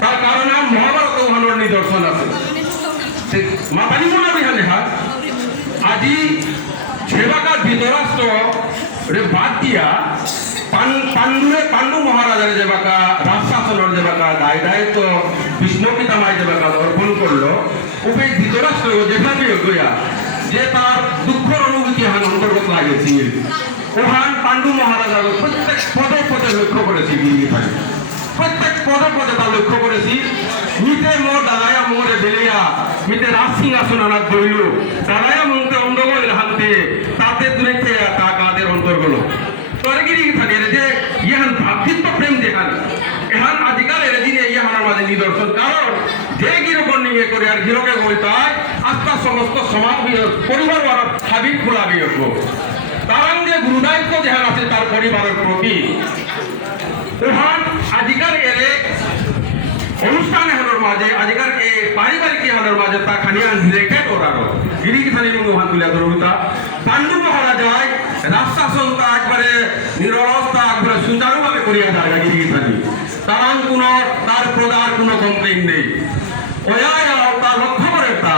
তার কারণে মহাভারত ওখানোর নিদর্শন আছে মাতানি মনে বিহানে হাত আজি সেবাকা ধৃতরাষ্ট্র রে বাদ দিয়া পাণ্ডু মহারাজার যে বাকা রাজশাসনের যে বাকা দায় দায়িত্ব ভীষ্ম পিতামায় যে বাকা অর্পণ করলো ওকে ধৃতরাষ্ট্র যেভাবে গয়া যে তার দুঃখের অনুভূতি হান অন্তর্গত লাগেছি ওহান পাণ্ডু মহারাজা প্রত্যেক পদে পদে লক্ষ্য করেছি গিরিখানে প্রত্যেক পদে পদে তা লক্ষ্য করেছি মিতে মোর দাদায়া মোরে বেলিয়া মিতে রাজ সিংহাসন আনার দইল দাদায়া মঙ্কে অন্ধগল হানতে তাতে দূরে তা কাদের অন্তর্গল তরগিরি থাকে যে ইহান ভাতৃত্ব প্রেম দেখান এহান আদিকাল এর দিনে ইহানার মাঝে নিদর্শন কারণ যে গিরকন নিয়ে করে আর গিরকে বলতায় আস্থা সমস্ত সমাজ পরিবার আর হাবিব খোলা বিয়োগ তারাং যে গুরুদায়িত্ব যেহান আছে তার পরিবারের প্রতি ওহান আজিকার এর অনুষ্ঠান এহানোর মাঝে আজিকার পারিবারিক এহানোর মাঝে তা খানিয়ান রিলেটেড ওরারো গিরি খানি মহান তুলে ধরুতা পাণ্ডু মহারাজায় রাজশাসন তা একবারে নিরবস্থা একবারে সুচারুভাবে করিয়া যায় গিরি খানি তারাং কোনো তার প্রদার কোনো কমপ্লেইন নেই ওয়াই তা লক্ষ্য করে তা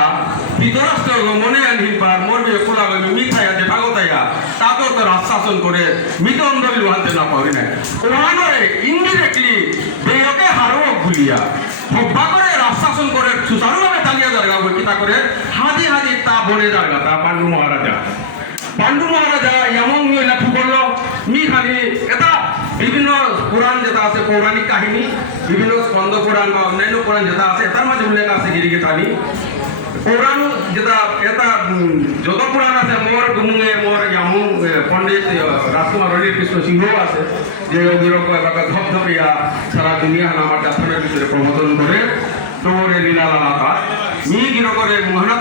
ধৃতরাষ্ট্র মনে আনহিবার মরবে খোলা গেল মিঠাইয়া যে ভাগতাইয়া তাকেও তো রাজশাসন করে মৃত অন্ধবিল হানতে না পারি না ওহানরে ইনডিরেক্টলি বেয়কে হারও ভুলিয়া হব্বা করে রাজশাসন করে সুচারুভাবে চালিয়ে জায়গা কিতা করে হাজি হাজি তা বনে জায়গা তা পাণ্ডু মহারাজা এমন লাঠু করলো মি খালি এটা বিভিন্ন পুরাণ যেটা আছে পৌরাণিক কাহিনী বিভিন্ন স্কন্দ পুরাণ বা অন্যান্য পুরাণ যেটা আছে এটার মাঝে উল্লেখ আছে গিরিকে তানি পুরাণ যেটা এটা যত পুরাণ আছে মোর গুমুঙে মোর ইয়ামু পণ্ডিত রাজকুমার রণির কৃষ্ণ সিংহ আছে যে অগিরক এবার ধপধপিয়া সারা দুনিয়া আমার যাত্রার ভিতরে প্রবর্তন করে তোরে লীলা লালা মি গিরকরে মহানাথ